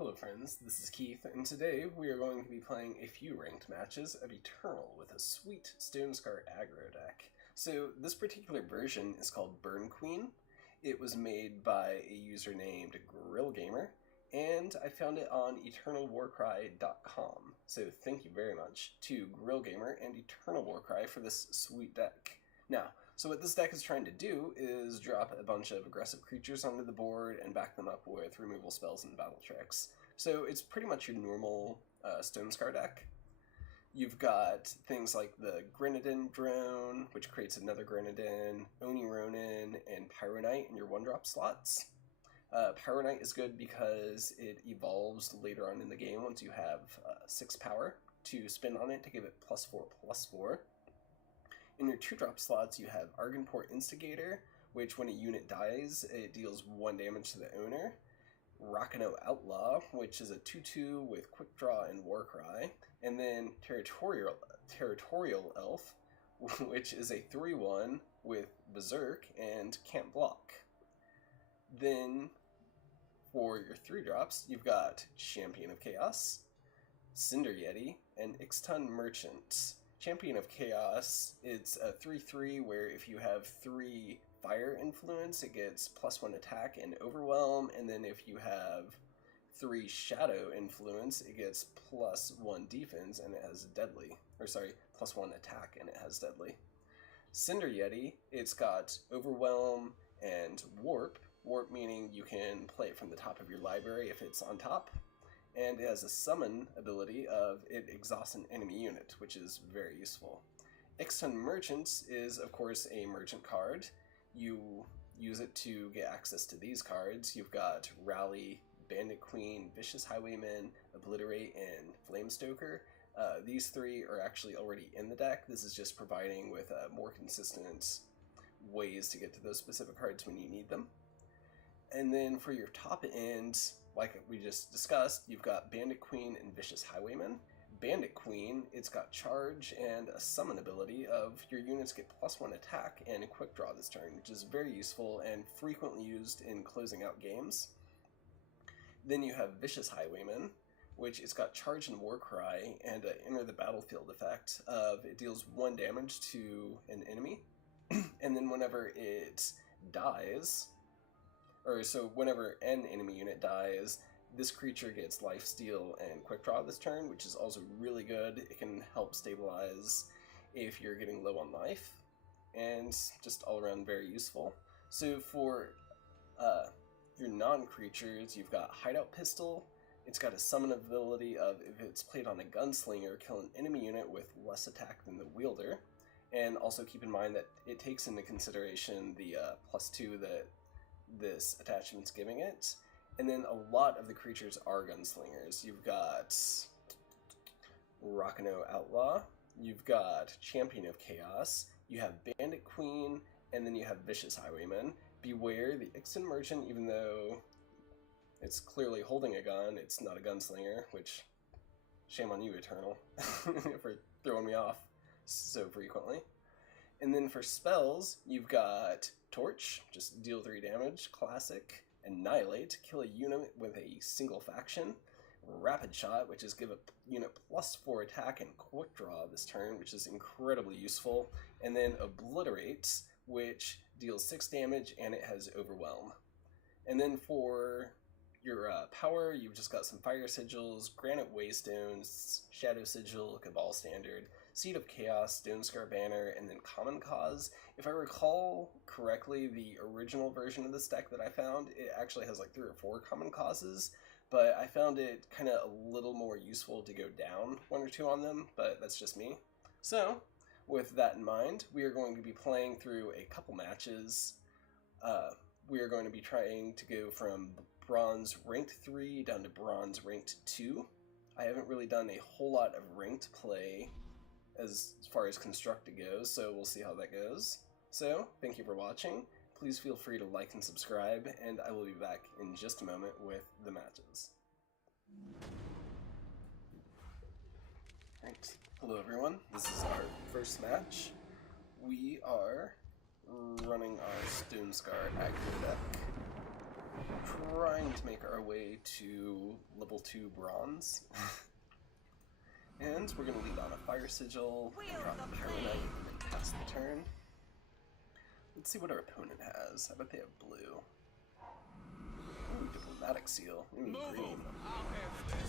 Hello friends, this is Keith, and today we are going to be playing a few ranked matches of Eternal with a sweet Stonescar Aggro deck. So this particular version is called Burn Queen. It was made by a user named Grill Gamer, and I found it on eternalwarcry.com. So thank you very much to Grill Gamer and Eternal Warcry for this sweet deck. Now, so what this deck is trying to do is drop a bunch of aggressive creatures onto the board and back them up with removal spells and battle tricks. So it's pretty much your normal Stonescar deck. You've got things like the Grenadin Drone, which creates another Grenadin, Oni Ronin, and Pyronite in your 1-drop slots. Pyronite is good because it evolves later on in the game once you have 6 power to spin on it to give it +4/+4. In your 2-drop slots, you have Argenport Instigator, which when a unit dies, it deals 1 damage to the owner. Rakano Outlaw, which is a 2/2 with Quick Draw and Warcry. And then Territorial Elf, which is a 3/1 with Berserk and Can't Block. Then, for your 3-drops, you've got Champion of Chaos, Cinder Yeti, and Ixtun Merchant. Champion of Chaos, it's a 3/3 where if you have 3 fire influence, it gets +1 attack and overwhelm, and then if you have 3 shadow influence, it gets +1 defense and it has deadly. +1 attack and it has deadly. Cinder Yeti, it's got overwhelm and warp. Warp meaning you can play it from the top of your library if it's on top. And it has a summon ability of it exhausts an enemy unit, which is very useful. Ixtun Merchant is, of course, a merchant card. You use it to get access to these cards. You've got Rally, Bandit Queen, Vicious Highwayman, Obliterate, and Flamestoker. These 3 are actually already in the deck. This is just providing with more consistent ways to get to those specific cards when you need them. And then for your top end, like we just discussed, you've got Bandit Queen and Vicious Highwayman. Bandit Queen, it's got charge and a summon ability of your units get +1 attack and a quick draw this turn, which is very useful and frequently used in closing out games. Then you have Vicious Highwayman, which it's got charge and Warcry and an enter the battlefield effect of it deals 1 damage to an enemy. And then whenever it dies, whenever an enemy unit dies, this creature gets lifesteal and quick draw this turn, which is also really good. It can help stabilize if you're getting low on life, and just all around very useful. So for your non-creatures, you've got Hideout Pistol. It's got a summon ability of if it's played on a gunslinger, kill an enemy unit with less attack than the wielder. And also keep in mind that it takes into consideration the +2 that this attachment's giving it. And then a lot of the creatures are gunslingers. You've got Rakano Outlaw, you've got Champion of Chaos, you have Bandit Queen, and then you have Vicious Highwayman. Beware the Ixtun Merchant, even though it's clearly holding a gun, it's not a gunslinger, which, shame on you, Eternal, for throwing me off so frequently. And then for spells, you've got Torch, just deal 3 damage, classic. Annihilate, kill a unit with a single faction. Rapid Shot, which is give a unit +4 attack and quick draw this turn, which is incredibly useful. And then Obliterate, which deals 6 damage and it has overwhelm. And then for your power, you've just got some Fire Sigils, Granite Waystones, Shadow Sigil, Cabal Standard, Seed of Chaos, Stonescar Banner, and then Common Cause. If I recall correctly, the original version of this deck that I found, it actually has like 3 or 4 Common Causes, but I found it kind of a little more useful to go down 1 or 2 on them, but that's just me. So, with that in mind, we are going to be playing through a couple matches. We are going to be trying to go from Bronze Ranked 3 down to Bronze Ranked 2. I haven't really done a whole lot of ranked play as far as Constructed goes, so we'll see how that goes. So, thank you for watching. Please feel free to like and subscribe, and I will be back in just a moment with the matches. Alright, hello everyone. This is our first match. We are running our Stonescar Aggro deck. trying to make our way to level 2 bronze. And we're going to lead on a fire sigil, drop the Paranite, and then pass the turn. Let's see what our opponent has. I bet they have blue. Ooh, diplomatic seal. Ooh, green.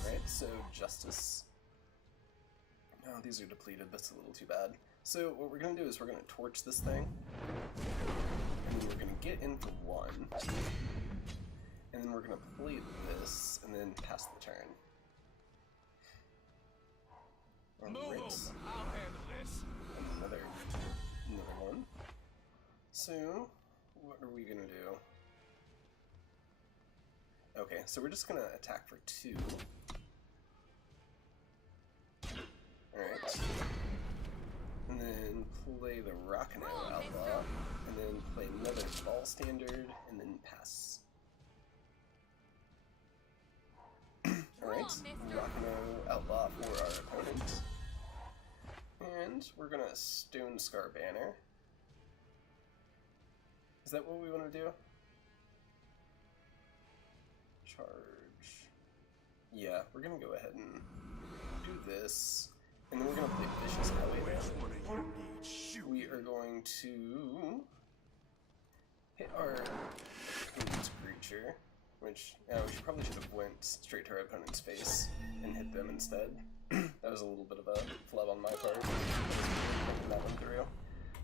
Alright, so justice. No, these are depleted. That's a little too bad. So what we're going to do is we're going to torch this thing. And then we're going to get in for 1. And then we're going to play this and then pass the turn. Alright. I'll handle this. Another one. So, what are we gonna do? Okay, so we're just gonna attack for 2. Alright. And then play the Rockano Outlaw, and then play another Ball Standard, and then pass. Alright, Rockano Outlaw for our opponent. And we're gonna Stonescar Banner. Is that what we want to do? Charge. Yeah, we're gonna go ahead and do this. And then we're gonna play Vicious Ahoy. We are going to hit our opponent's creature, which we probably should have went straight to our opponent's face and hit them instead. That was a little bit of a flub on my part. Thinking that one through.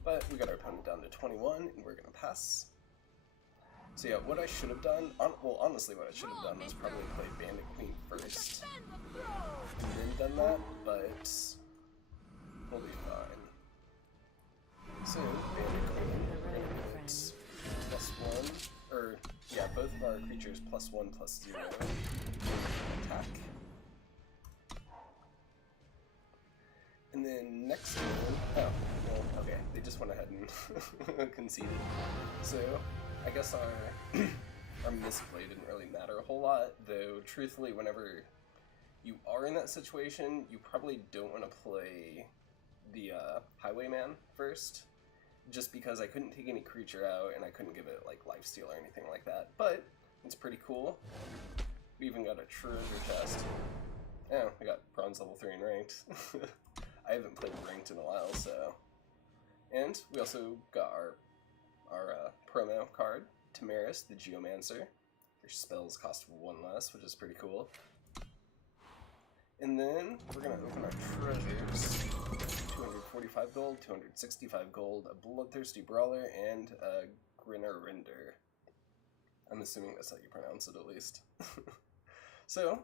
But we got our opponent down to 21, and we're gonna pass. So yeah, what I should have done, well, honestly, what I should have done was probably play Bandit Queen first, and then done that, but we'll be fine. So, Bandit Queen, we're gonna give it +1, or, yeah, both of our creatures +1/+0 attack. And then next turn, oh, well, okay, they just went ahead and conceded. So, I guess our misplay didn't really matter a whole lot, though truthfully, whenever you are in that situation, you probably don't want to play the Highwayman first, just because I couldn't take any creature out, and I couldn't give it, like, lifesteal or anything like that. But, it's pretty cool. We even got a treasure chest. Oh, we got bronze level 3 in ranked. I haven't played ranked in a while, so. And we also got our promo card, Tamaris, the Geomancer. Your spells cost 1 less, which is pretty cool. And then we're gonna open our treasures. 245 gold, 265 gold, a Bloodthirsty Brawler, and a Grinner Render. I'm assuming that's how you pronounce it, at least. So,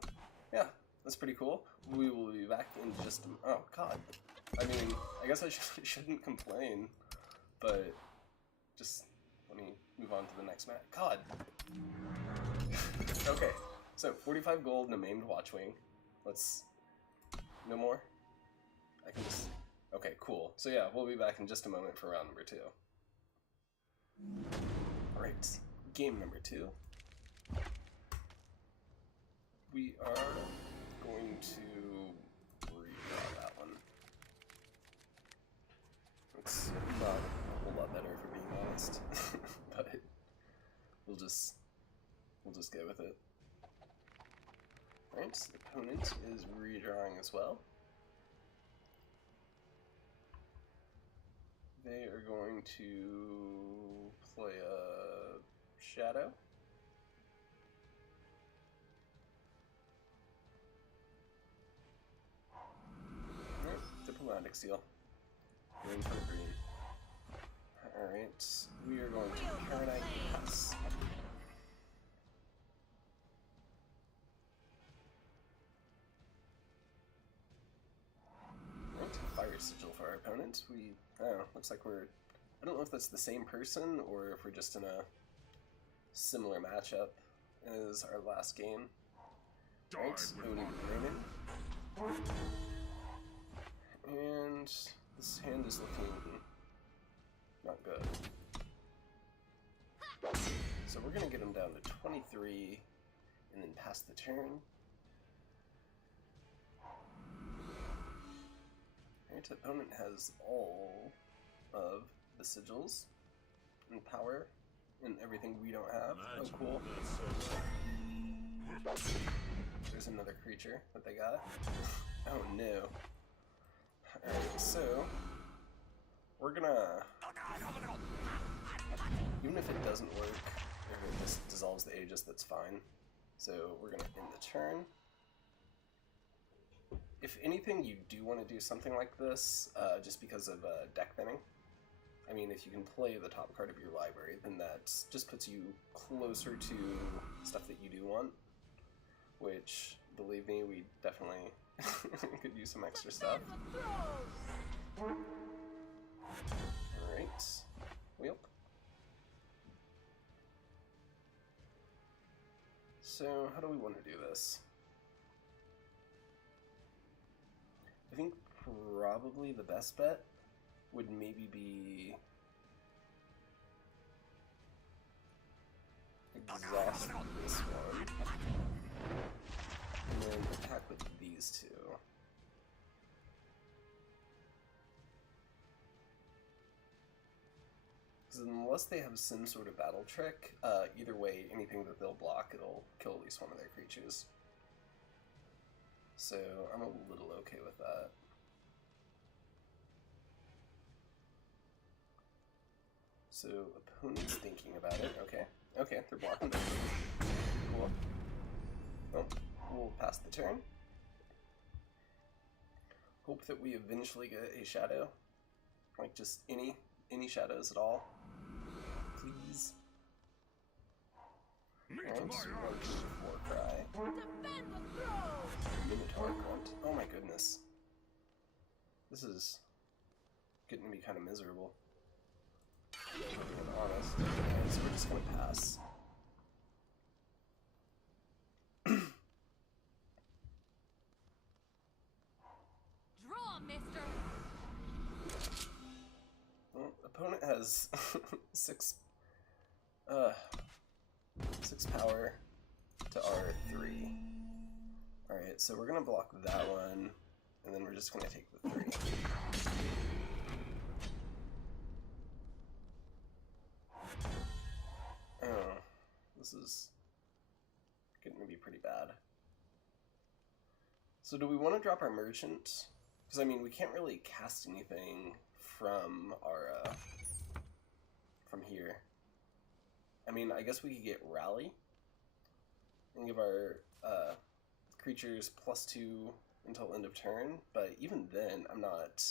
yeah. That's pretty cool. We will be back in just a... Oh, God. I mean, I guess I shouldn't complain, but just let me move on to the next match. God! Okay, so 45 gold and a maimed Watchwing. Let's... No more? I can just... Okay, cool. So yeah, we'll be back in just a moment for round number 2. Alright, game number 2. We are going to redraw that one. It's not a whole lot better, if we're being honest, but we'll just go with it. Alright, so the opponent is redrawing as well. They are going to play a Shadow. Diplomatic seal. Green for green. Alright, we are going to Paranite Pass. Alright, Fire Sigil for our opponent. I don't know, looks like I don't know if that's the same person or if we're just in a similar matchup as our last game. Alright, Odin Raymond. And this hand is looking not good. So we're going to get him down to 23 and then pass the turn. Alright, the opponent has all of the sigils and power, and everything we don't have. Oh, cool. There's another creature that they got. Oh no. Alright, so we're gonna, even if it doesn't work, if it just dissolves the Aegis, that's fine. So we're gonna end the turn. If anything, you do want to do something like this, just because of deck thinning. I mean, if you can play the top card of your library, then that just puts you closer to stuff that you do want. Which, believe me, we definitely could use some extra stuff. Alright. Yep. So, how do we want to do this? I think probably the best bet would maybe be exhaust this one, and then attack with these two. Because unless they have some sort of battle trick, either way, anything that they'll block, it'll kill at least one of their creatures. So I'm a little okay with that. So opponent's thinking about it. Okay. Okay, they're blocking. Cool. Well, we'll pass the turn. Hope that we eventually get a shadow. Like just any shadows at all. Please. Alright, so we're going to War Cry. Minotaur Grunt. Oh my goodness. This is getting to be kind of miserable. If I'm being honest. Okay, so we're just gonna pass. Draw, mister. Well, opponent has 6 power to R3. Alright, so we're gonna block that one, and then we're just gonna take the 3. Oh, this is getting to be pretty bad. So do we want to drop our merchant? Because I mean, we can't really cast anything from our from here. I mean, I guess we could get Rally and give our creatures +2 until end of turn, but even then, I'm not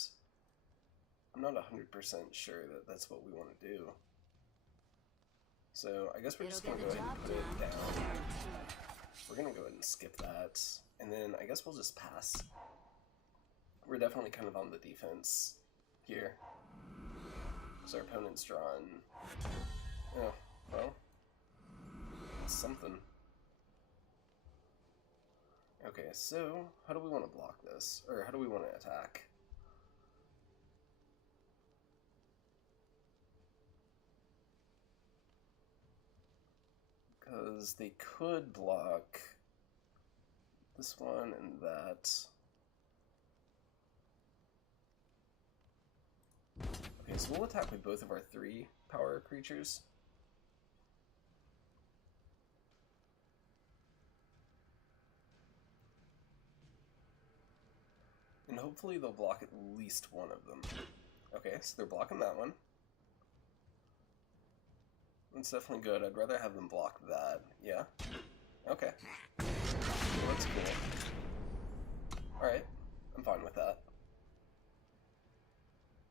100% sure that that's what we want to do. So I guess we're just gonna go ahead and put it down. We're gonna go ahead and skip that, and then I guess we'll just pass. We're definitely kind of on the defense here. So our opponent's drawn. Oh, well, it's something. Okay, so how do we want to block this? Or how do we want to attack? Because they could block this one and that. Okay, so we'll attack with both of our 3 power creatures. And hopefully they'll block at least one of them. Okay, so they're blocking that one. That's definitely good. I'd rather have them block that. Yeah? Okay. Well, that's cool. Alright. I'm fine with that.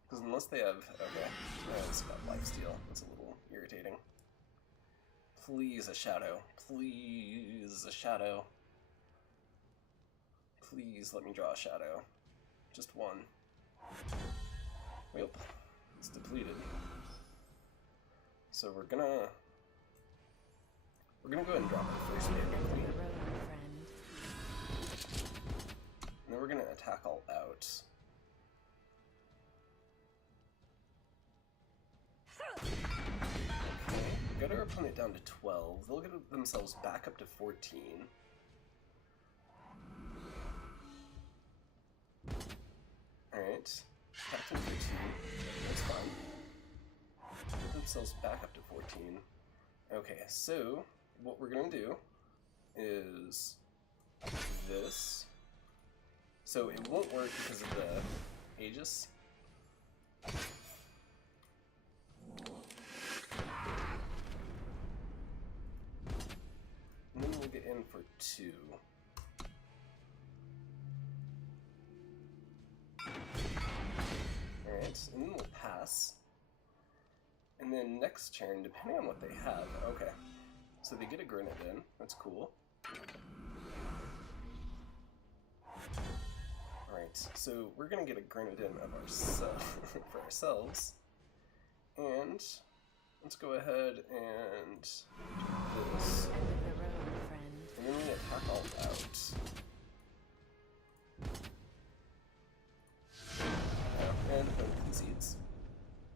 Because unless they have... Okay. Oh, it's got lifesteal. That's a little irritating. Please, a shadow. Please, a shadow. Please let me draw a shadow. Just one. Yep. It's depleted. So we're gonna go ahead and drop our first Bandit Queen. And then we're gonna attack all out. Okay, get our opponent down to 12. They'll get themselves back up to 14. Alright. Attack them for 2. That's fine. Get themselves back up to 14. Okay, so what we're gonna do is this. So it won't work because of the Aegis. And then we'll get in for 2. Alright, and then we'll pass. And then next turn, depending on what they have, okay. So they get a Grenadin, that's cool. Alright, so we're gonna get a Grenadin of ourselves for ourselves. And let's go ahead and do this. And then we attack all out. And hope concedes.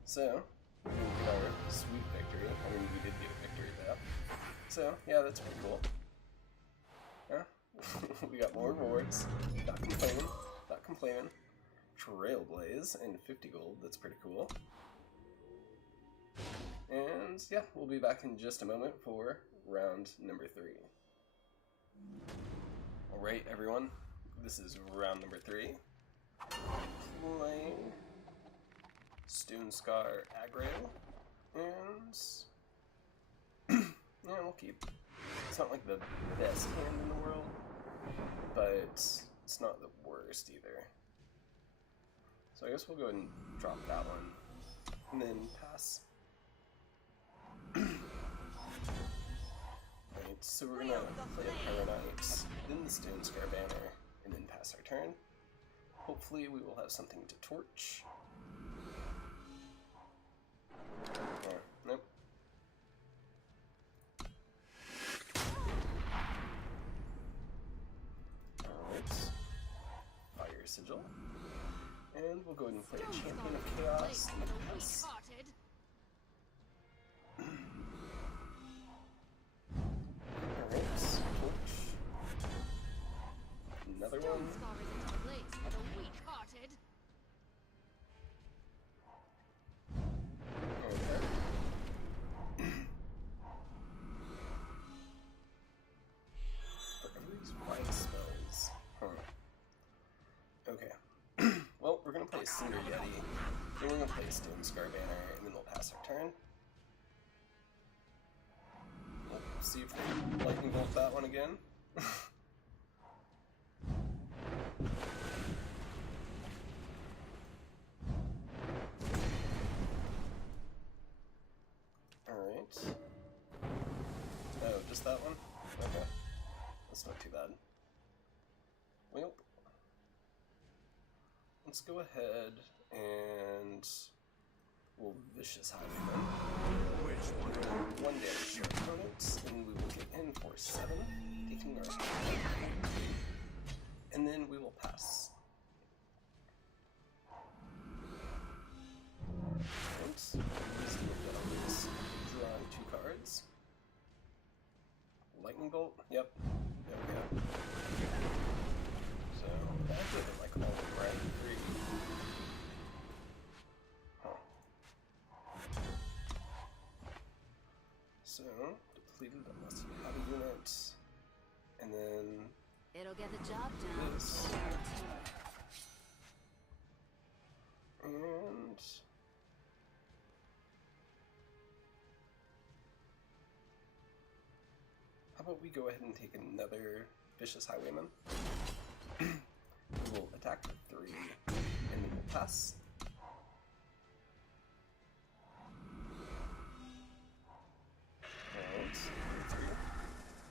So, we get our sweet victory. I mean, we did get a victory though. So, yeah, that's pretty cool. Yeah. We got more rewards. Not complaining. Not complaining. Trailblaze and 50 gold. That's pretty cool. And yeah, we'll be back in just a moment for round number 3. Alright, everyone. This is round number 3. Playing Stonescar Aggro. And yeah, we'll keep. It's not like the best hand in the world, but it's not the worst either. So I guess we'll go ahead and drop that one. And then pass. Right, so we're gonna play a Pyro Knight, then the Stonescar banner, and then pass our turn. Hopefully we will have something to torch. Nope. Alright. Fire Sigil. And we'll go ahead and play a Champion of Chaos and pass. Alright, torch. Another one. Cinder Yeti, then we're going to play a Stonescar banner, and then we'll pass our turn. We'll see if we lightning bolt that one again. Alright. Oh, just that one? Okay. That's not too bad. Well, let's go ahead and we'll Vicious Highwayman. One damage to our opponents, and we will get in for 7, taking our and then we will pass. And drawing 2 cards. Lightning Bolt, yep. There we go. So that did it like all right. 3. So, depleted unless you have a unit, and then it'll get the job done. This. And how about we go ahead and take another Vicious Highwayman? We will attack for 3, and we will pass.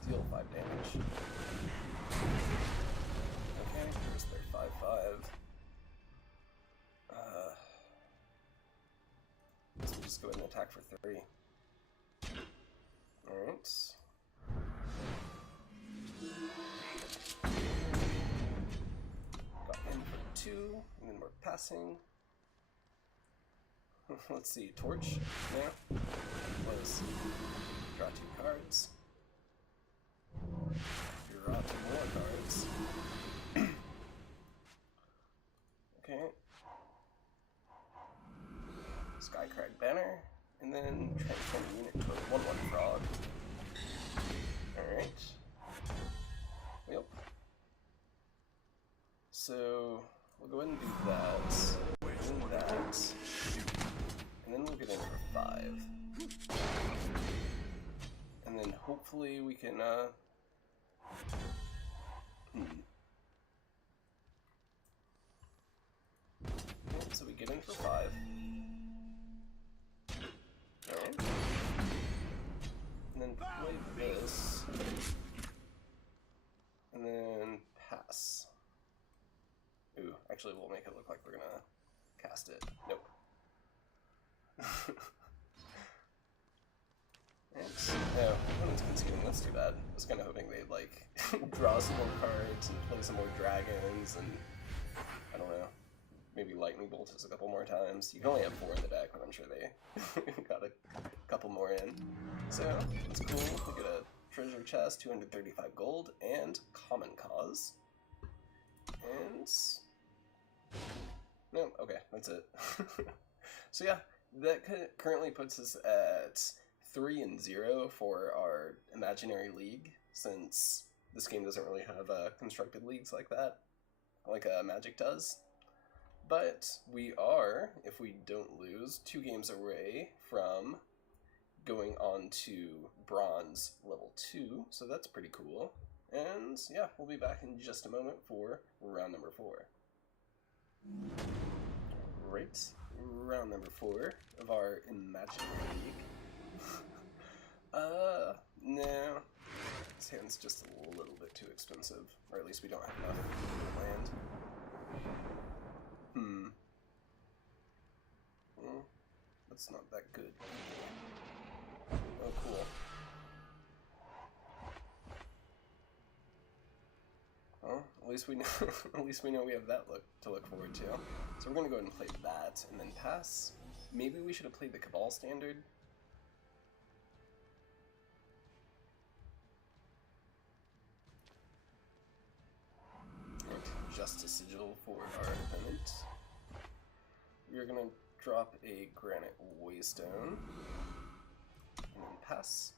Deal 5 damage. Okay, here's their 5/5. So we'll just go ahead and attack for 3. Alright. Got in for 2, and then we're passing. Let's see, Torch now. Let's draw 2 cards. Draw 2 more cards. Okay. Skycrag banner, and then transform a unit to a 1/1 frog. we'll go ahead and do that, and that, and then we'll get in for 5. And then hopefully we can, Okay, so we get in for 5. Alright. And then play this. And then pass. Ooh, actually we'll make it look like we're gonna cast it. Nope. No, opponent's conceding, that's too bad. I was kinda hoping they'd like draw some more cards and play some more dragons and I don't know. Maybe lightning bolt us a couple more times. You can only have 4 in the deck, but I'm sure they got a couple more in. So that's cool. We get a treasure chest, 235 gold, and common cause. And no, okay, that's it. So yeah, that currently puts us at 3-0 for our imaginary league, since this game doesn't really have constructed leagues like that, like Magic does. But we are, if we don't lose, 2 games away from going on to bronze level 2, so that's pretty cool. And yeah, we'll be back in just a moment for round number 4. Right, round number 4 of our imaginary league. No, this hand's just a little bit too expensive, or at least we don't have enough land. Well, that's not that good. Oh, cool. Well, at least we know. At least we know we have that to look forward to. So we're gonna go ahead and play that, and then pass. Maybe we should have played the Cabal Standard. Just a sigil for our opponent. We are going to drop a granite waystone and then pass.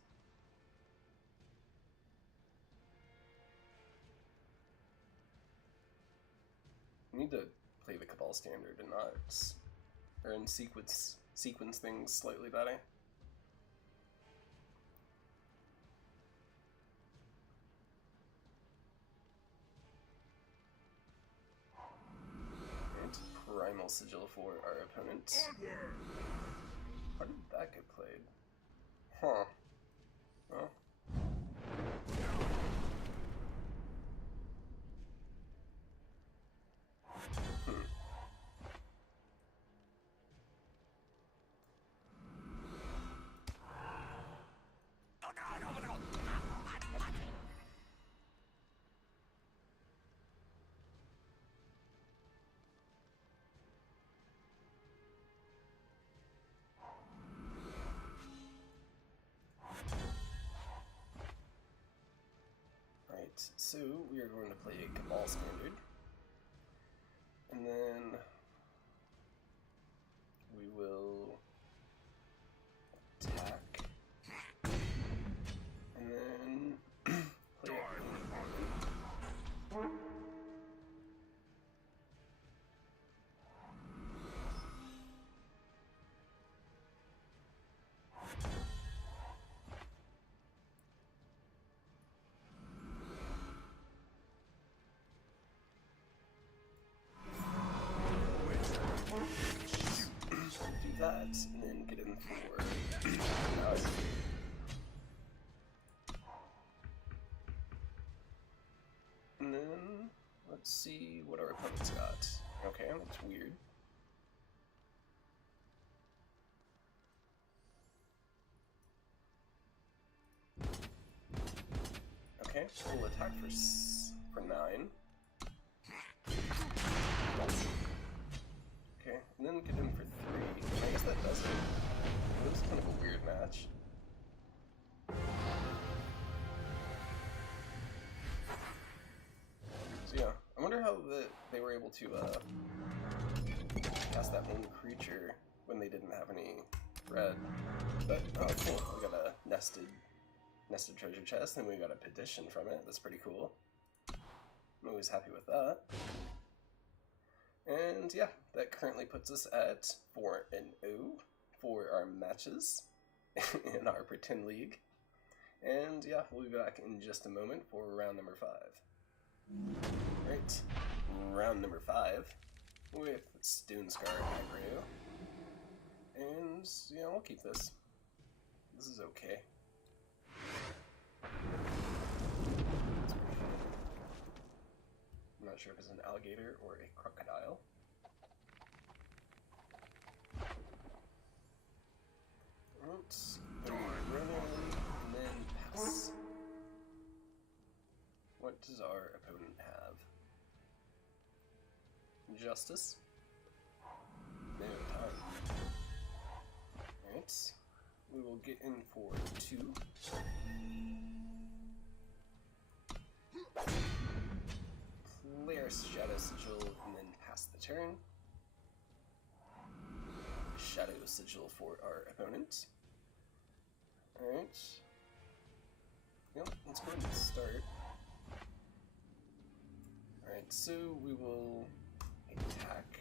We need to play the Cabal Standard and not, or in sequence things slightly better. Primal sigil for our opponent. How did that get played? Huh. Well. So we are going to play a Cabal Standard, and then we will attack, and then play it. That, and then get in for and then let's see what our opponent's got. Okay, that's weird. Okay, we'll attack for 9. Okay, and then get in for 3. I guess that does it. It was kind of a weird match. So yeah, I wonder how they were able to cast that one creature when they didn't have any red. But oh cool, we got a nested treasure chest, and we got a petition from it. That's pretty cool. I'm always happy with that. And yeah, that currently puts us at 4-0 for our matches in our pretend league. And yeah, we'll be back in just a moment for round number 5. Alright, round number 5 with Stonescar Aggro. And yeah, we'll keep this. This is okay. I'm not sure if it's an alligator or a crocodile. Let's run and then pass. What does our opponent have? Justice? No time. Alright. We will get in for 2. Play our Shadow Sigil and then pass the turn. Shadow Sigil for our opponent. Alright. Yep, let's go ahead and start. Alright, so we will attack.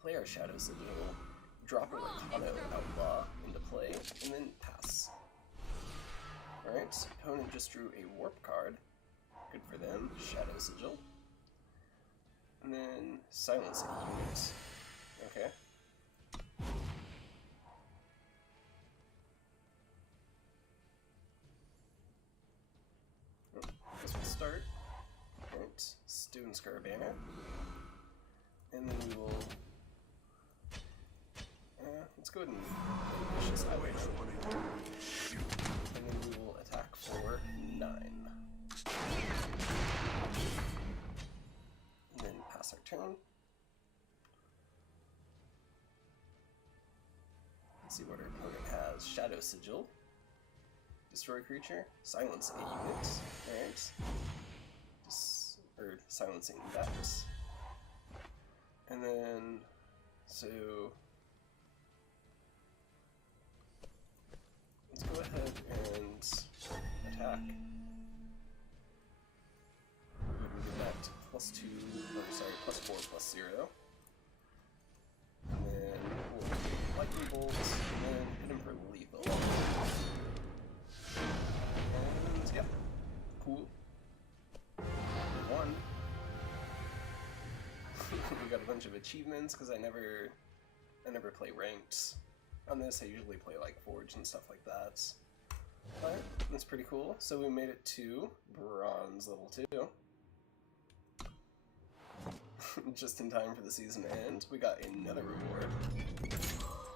Play our Shadow Sigil, drop a Ricano Outlaw into play, and then pass. Alright, opponent just drew a Warp card. Good for them. Shadow Sigil. And then silence a unit. Okay. This will start. Alright, Stonescar Banner. And then we will... let's go ahead and push this highway. And then we will attack for 9. And then pass our turn. Let's see what our opponent has. Shadow Sigil. Destroy creature. Silence a unit. Alright. Or silencing that. And then, so... let's go ahead and attack. We're going to do that +2, or sorry, +4/+0. And then we'll lightning bolt, and then hit him for lethal. And yeah, cool. Won. We got a bunch of achievements because I never play ranked. On this, I usually play like Forge and stuff like that. But that's pretty cool. So we made it to Bronze level 2. Just in time for the season to end. We got another reward.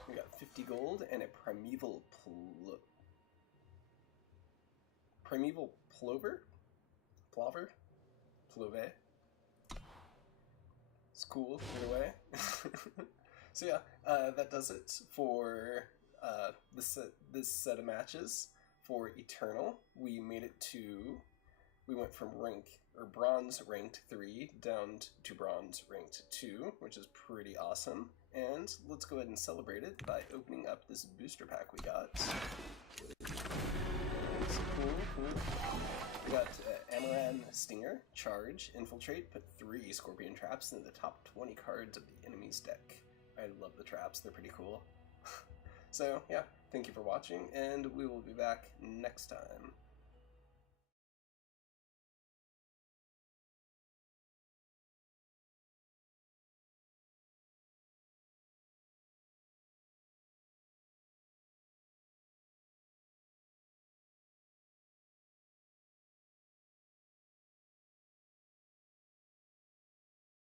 We got 50 gold and a Primeval Plover? Plove? It's cool, either way. So yeah, that does it for this set of matches for Eternal. We made it to, we went from Bronze ranked 3 down to Bronze ranked 2, which is pretty awesome. And let's go ahead and celebrate it by opening up this booster pack we got. It's cool. We got Amaran Stinger, Charge, Infiltrate, put 3 Scorpion Traps into the top 20 cards of the enemy's deck. I love the traps, they're pretty cool. So yeah, thank you for watching, and we will be back next time.